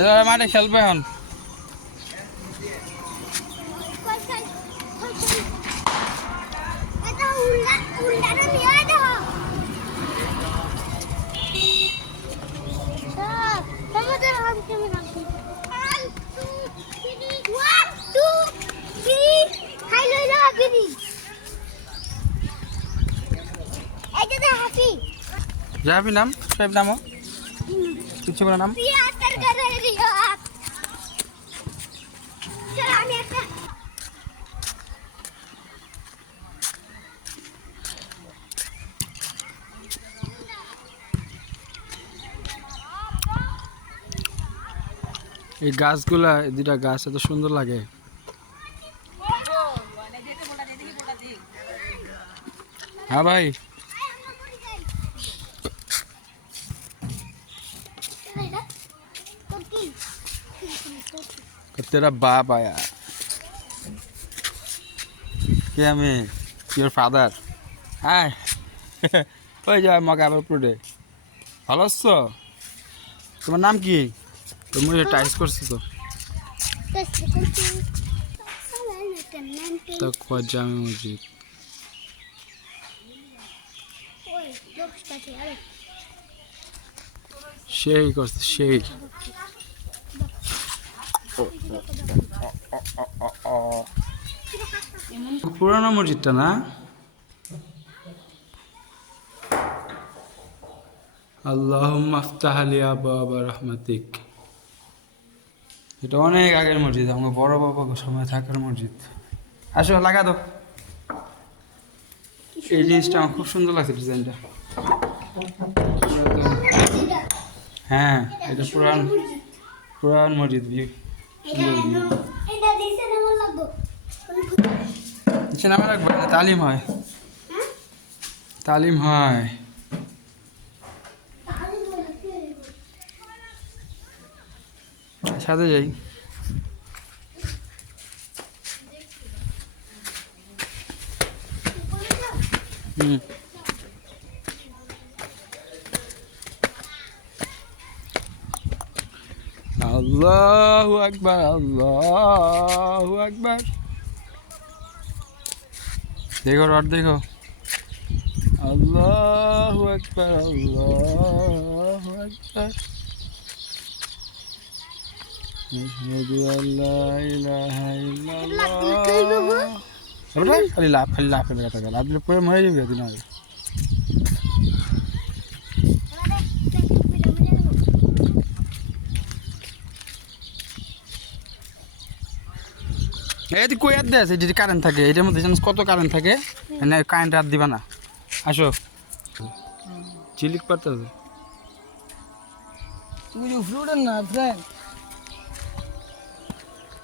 এবার মাঠে খেলবে এখন। যাবি নাম সাহেব নামও কিছু করে নাম এই গাছগুলা দুটা গাছ এত সুন্দর লাগে। হ্যাঁ ভাই तेरा बाप आया क्या मैं योर फादर हाय ওই যা মগা আবার পুরো ভালো আছো? তোমার নাম কি? তুমি টাইস করছো তো তাকওয়া জামে মসজিদ সেই করছে সেই পুরানো মসজিদটা না? আল্লাহুম্মা আফতাহ লি আবওয়াব রাহমাতিক। এটা অনেক আগের মসজিদ, আমার বড় বাবা সময় থাকার মসজিদ। আসো লাগা দাও। এই জিনিসটা আমার খুব সুন্দর লাগছে ডিজাইনটা। হ্যাঁ এটা পুরান মসজিদ ভিউ সুন্দর ভিউ। নামে রাখবো তালিম হয় তালিম হয়। সাথে যাই আল্লাহু আকবার আল্লাহু আকবার। देखो रॉड देखो अल्लाहु अकबर अल्लाहु अकबर अशहदु अल्ला इलाहा इल्लल्लाह। अरे खाली लाफ कर कथा गल आप पूरे मरे जाबे दिन आगे। এই কই আর দেয় যদি কারেন্ট থাকে এটার মধ্যে জানিস কত কারেন্ট থাকে না কারেন্ট আর দিবা না। আসো চিলিক পারতে হবে তুমি ফ্লুডেন না ফ্রেন্ড